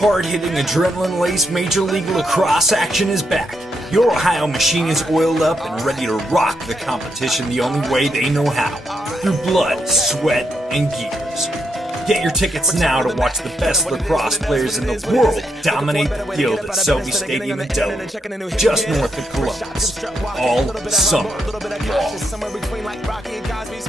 Hard-hitting, adrenaline-laced Major League Lacrosse action is back. Your Ohio Machine is oiled up and ready to rock the competition the only way they know how, through blood, sweat, and gears. Get your tickets now to watch the best lacrosse players in the world dominate the field at Selby Stadium in Delaware, just north of Columbus, all summer long.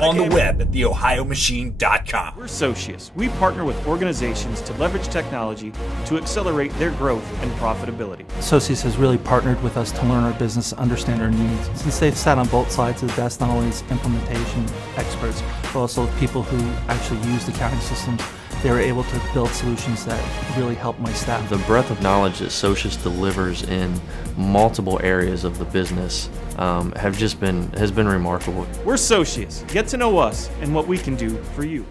On the web at theohiomachine.com. We're Socius. We partner with organizations to leverage technology to accelerate their growth and profitability. Socius has really partnered with us to learn our business, understand our needs. Since they've sat on both sides of the desk, not only as implementation experts, but also people who actually use the accounting systems, they were able to build solutions that really help my staff. The breadth of knowledge that Socius delivers in multiple areas of the business has been remarkable. We're Socius. Get to know us and what we can do for you.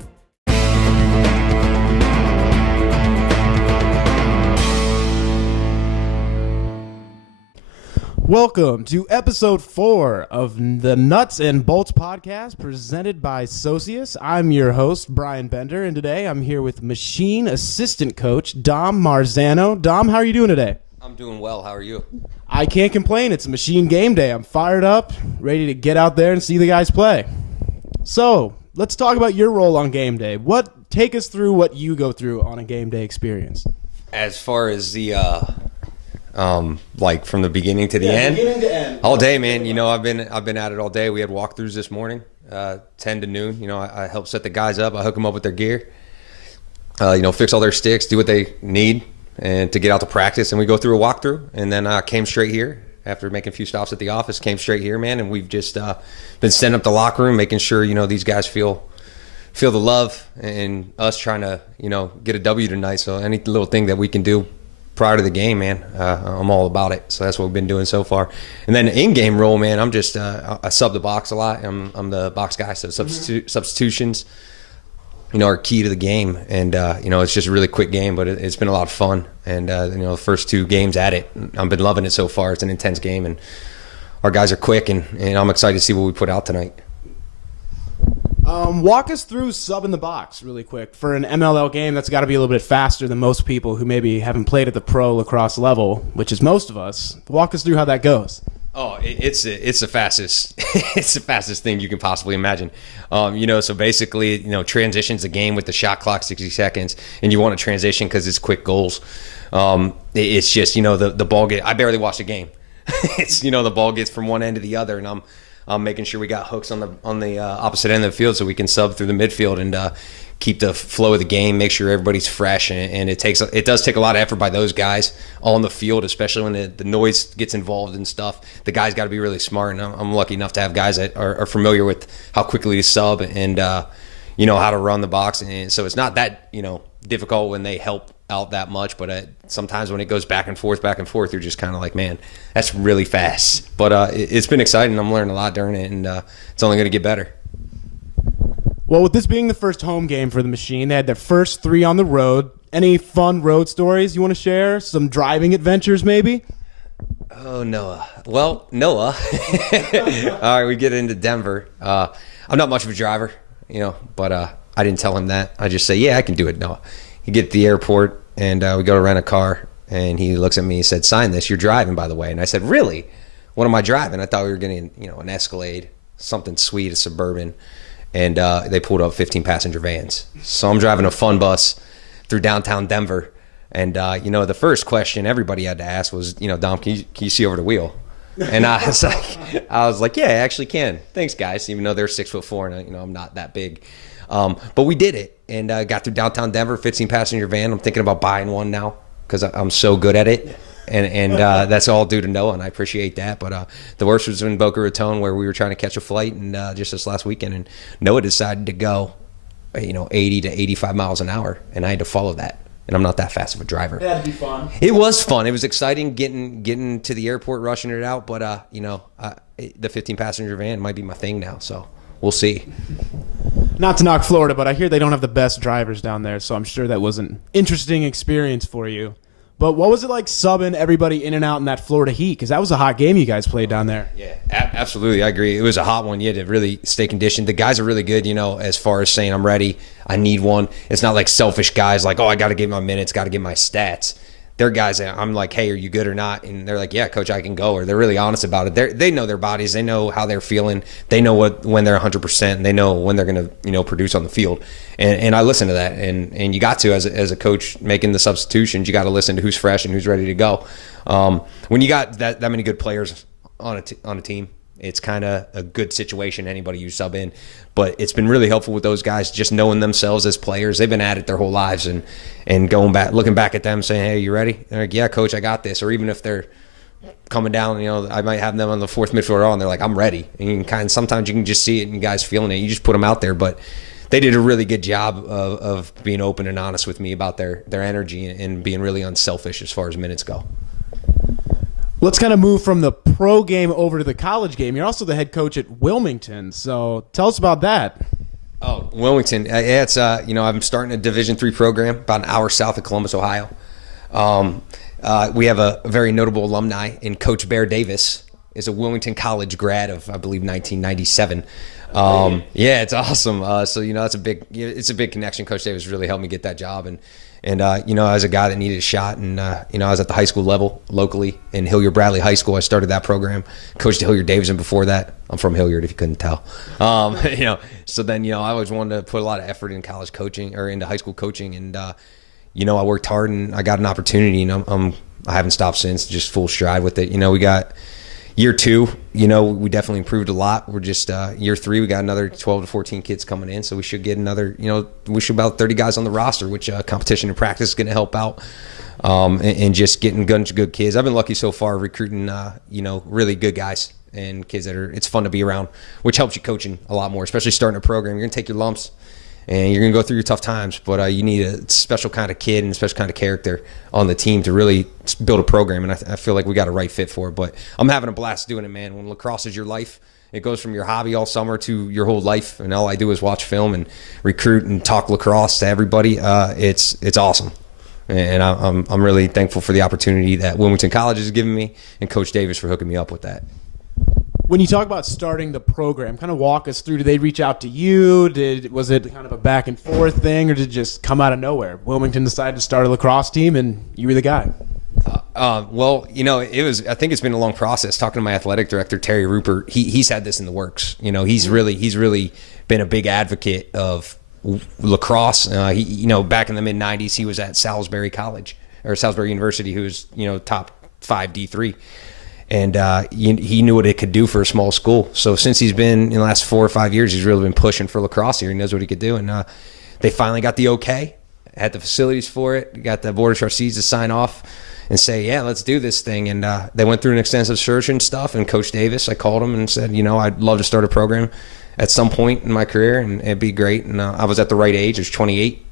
Welcome to episode 4 of the Nuts and Bolts podcast presented by Socius. I'm your host, Brian Bender, and today I'm here with Machine Assistant Coach Dom Marzano. Dom, how are you doing today? I'm doing well. How are you? I can't complain. It's Machine game day. I'm fired up, ready to get out there and see the guys play. So, let's talk about your role on game day. Take us through what you go through on a game day experience. As far as the like from the beginning to the end? Beginning to end. All day, man. You know, I've been at it all day. We had walkthroughs this morning, 10 to noon. You know, I help set the guys up. I hook them up with their gear. Fix all their sticks, do what they need, and to get out to practice. And we go through a walkthrough, and then came straight here after making a few stops at the office. Came straight here, man. And we've just been setting up the locker room, making sure these guys feel the love, and us trying to get a W tonight. So any little thing that we can do prior to the game, man, I'm all about it. So that's what we've been doing so far. And then in-game role, man, I'm just I sub the box a lot. I'm the box guy, so substitutions, are key to the game. And it's just a really quick game, but it's been a lot of fun. And the first 2 games at it, I've been loving it so far. It's an intense game, and our guys are quick, and I'm excited to see what we put out tonight. Walk us through sub in the box really quick. For an MLL game, that's got to be a little bit faster than most people who maybe haven't played at the pro lacrosse level, which is most of us. Walk us through how that goes. Oh, it's the fastest it's the fastest thing you can possibly imagine. So basically, transitions a game with the shot clock 60 seconds, and you want to transition because it's quick goals. It's just the ball I barely watch the game. It's the ball gets from one end to the other, and I'm making sure we got hooks on the opposite end of the field so we can sub through the midfield and keep the flow of the game, make sure everybody's fresh. And it does take a lot of effort by those guys on the field, especially when the noise gets involved and stuff. The guys got to be really smart, and I'm lucky enough to have guys that are familiar with how quickly to sub and how to run the box. And so it's not that difficult when they help out that much, but sometimes when it goes back and forth, you're just kind of like, man, that's really fast. But it's been exciting. I'm learning a lot during it, and it's only going to get better. Well, with this being the first home game for the Machine, they had their first 3 on the road. Any fun road stories you want to share? Some driving adventures, maybe? Oh, Noah. Well, Noah. All right, we get into Denver. I'm not much of a driver, but I didn't tell him that. I just say, yeah, I can do it, Noah. You get to the airport, and we go to rent a car, and he looks at me and said, sign this. You're driving, by the way. And I said, really? What am I driving? I thought we were getting, an Escalade, something sweet, a Suburban. And they pulled up 15-passenger vans. So I'm driving a fun bus through downtown Denver. And, the first question everybody had to ask was, Dom, can you see over the wheel? And I was like, yeah, I actually can. Thanks, guys, even though they're 6'4", and, I'm not that big. But we did it, and got through downtown Denver, 15-passenger van. I'm thinking about buying one now because I'm so good at it. And that's all due to Noah, and I appreciate that. But the worst was in Boca Raton, where we were trying to catch a flight, and just this last weekend, and Noah decided to go, 80 to 85 miles an hour, and I had to follow that. And I'm not that fast of a driver. That'd be fun. It was fun. It was exciting getting to the airport, rushing it out. But the 15-passenger van might be my thing now, so we'll see. Not to knock Florida, but I hear they don't have the best drivers down there, so I'm sure that was an interesting experience for you. But what was it like subbing everybody in and out in that Florida heat? Because that was a hot game you guys played down there. Yeah, absolutely. I agree. It was a hot one. You had to really stay conditioned. The guys are really good, as far as saying, I'm ready, I need one. It's not like selfish guys like, oh, I got to get my minutes, got to get my stats. They're guys that I'm like, hey, are you good or not? And they're like, yeah, coach, I can go. Or they're really honest about it. They know their bodies. They know how they're feeling. They know when they're 100%, and they know when they're going to, produce on the field. And I listen to that. And you got to, as a coach making the substitutions, you got to listen to who's fresh and who's ready to go. When you got that many good players on a team, it's kind of a good situation, anybody you sub in. But it's been really helpful with those guys just knowing themselves as players. They've been at it their whole lives, and going back, looking back at them saying, hey, you ready? They're like, yeah, coach, I got this. Or even if they're coming down, I might have them on the fourth midfielder on. They're like, I'm ready. And you can sometimes you can just see it and guys feeling it. You just put them out there. But they did a really good job of being open and honest with me about their energy and being really unselfish as far as minutes go. Let's kind of move from the pro game over to the college game. You're also the head coach at Wilmington, so tell us about that. Oh, Wilmington. Yeah, it's I'm starting a Division III program about an hour south of Columbus, Ohio. We have a very notable alumni in Coach Bear Davis. Is a Wilmington College grad of, I believe, 1997. Yeah, it's awesome. So that's it's a big connection. Coach Davis really helped me get that job, and I was a guy that needed a shot, and I was at the high school level locally in Hilliard Bradley High School. I started that program, coached at Hilliard Davidson before that. I'm from Hilliard, if you couldn't tell. So then I always wanted to put a lot of effort in college coaching or into high school coaching, and I worked hard and I got an opportunity, and I haven't stopped since, just full stride with it. We got year 2, we definitely improved a lot. We're just year 3, we got another 12 to 14 kids coming in, so we should get another, we should about 30 guys on the roster, which competition and practice is going to help out, and just getting good kids. I've been lucky so far recruiting, really good guys and kids that it's fun to be around, which helps you coaching a lot more, especially starting a program. You're going to take your lumps and you're going to go through your tough times, but you need a special kind of kid and a special kind of character on the team to really build a program, and I feel like we got a right fit for it. But I'm having a blast doing it, man. When lacrosse is your life, it goes from your hobby all summer to your whole life, and all I do is watch film and recruit and talk lacrosse to everybody. It's awesome, and I'm really thankful for the opportunity that Wilmington College has given me, and Coach Davis for hooking me up with that. When you talk about starting the program, kind of walk us through. Did they reach out to you? Was it kind of a back and forth thing, or did it just come out of nowhere? Wilmington decided to start a lacrosse team, and you were the guy. Well, it was. I think it's been a long process. Talking to my athletic director, Terry Rupert, he's had this in the works. He's really been a big advocate of lacrosse. Back in the mid '90s, he was at Salisbury College or Salisbury University, who was top 5 D3. And he knew what it could do for a small school. So since he's been, in the last 4 or 5 years, he's really been pushing for lacrosse here. He knows what he could do. And they finally got the okay, had the facilities for it, got the board of trustees to sign off and say, yeah, let's do this thing. And they went through an extensive search and stuff. And Coach Davis, I called him and said, I'd love to start a program at some point in my career, and it'd be great. And I was at the right age. I was 28,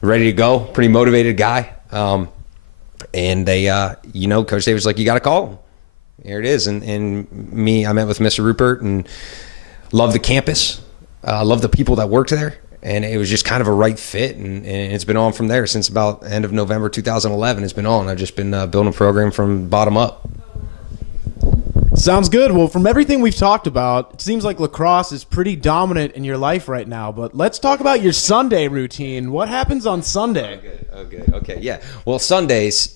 ready to go, pretty motivated guy. And they, Coach Davis was like, you got to call him. Here it is. And I met with Mr. Rupert and loved the campus, loved the people that worked there. And it was just kind of a right fit. And it's been on from there since about end of November 2011. It's been on. I've just been building a program from bottom up. Sounds good. Well, from everything we've talked about, it seems like lacrosse is pretty dominant in your life right now. But let's talk about your Sunday routine. What happens on Sunday? Oh, good. Okay, yeah. Well, Sundays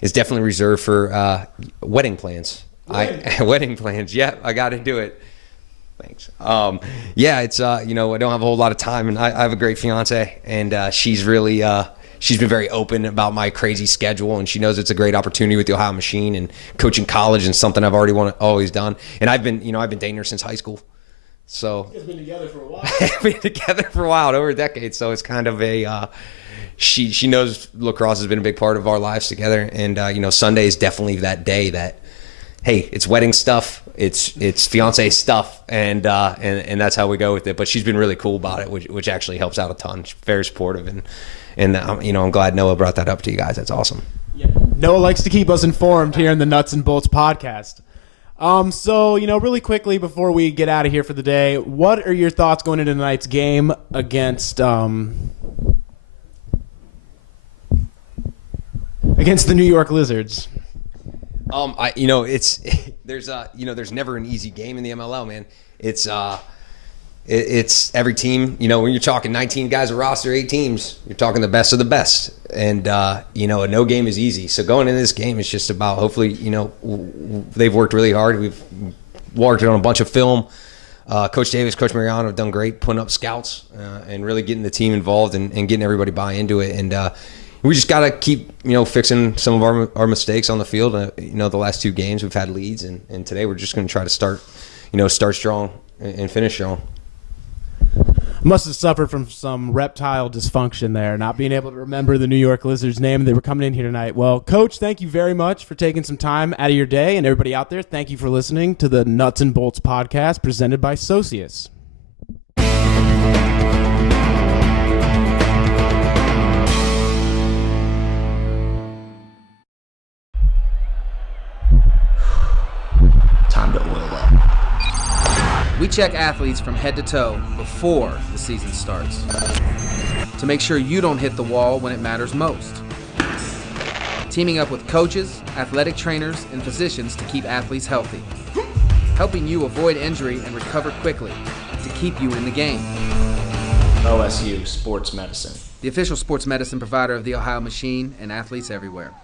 is definitely reserved for wedding plans. Wedding plans. Yeah, I got to do it. Thanks. Yeah, it's I don't have a whole lot of time, and I have a great fiance, and she's really she's been very open about my crazy schedule, and she knows it's a great opportunity with the Ohio Machine and coaching college, and something I've always done. And I've been dating her since high school. So you've been together for a while. We've been together for a while, over a decade. So it's kind of a she knows lacrosse has been a big part of our lives together, and Sunday is definitely that day that, hey, it's wedding stuff, it's fiance stuff, and that's how we go with it. But she's been really cool about it, which actually helps out a ton. She's very supportive, and I'm glad Noah brought that up to you guys. That's awesome. Yeah. Noah likes to keep us informed here in the Nuts and Bolts podcast. So, really quickly before we get out of here for the day, what are your thoughts going into tonight's game against against the New York Lizards? There's never an easy game in the MLL, man. It's every team, when you're talking 19 guys a roster, 8 teams, you're talking the best of the best. And, no game is easy. So going into this game is just about, hopefully, they've worked really hard. We've worked on a bunch of film. Coach Davis, Coach Mariano have done great putting up scouts and really getting the team involved and getting everybody buy into it. And we just got to keep, fixing some of our mistakes on the field. The last 2 games we've had leads, and today we're just going to try to start strong and finish strong. Must have suffered from some reptile dysfunction there, not being able to remember the New York Lizards' name. They were coming in here tonight. Well, Coach, thank you very much for taking some time out of your day, and everybody out there, thank you for listening to the Nuts and Bolts podcast presented by Socius. Time to oil up. We check athletes from head to toe before the season starts to make sure you don't hit the wall when it matters most. Teaming up with coaches, athletic trainers, and physicians to keep athletes healthy. Helping you avoid injury and recover quickly to keep you in the game. OSU Sports Medicine. The official sports medicine provider of the Ohio Machine and athletes everywhere.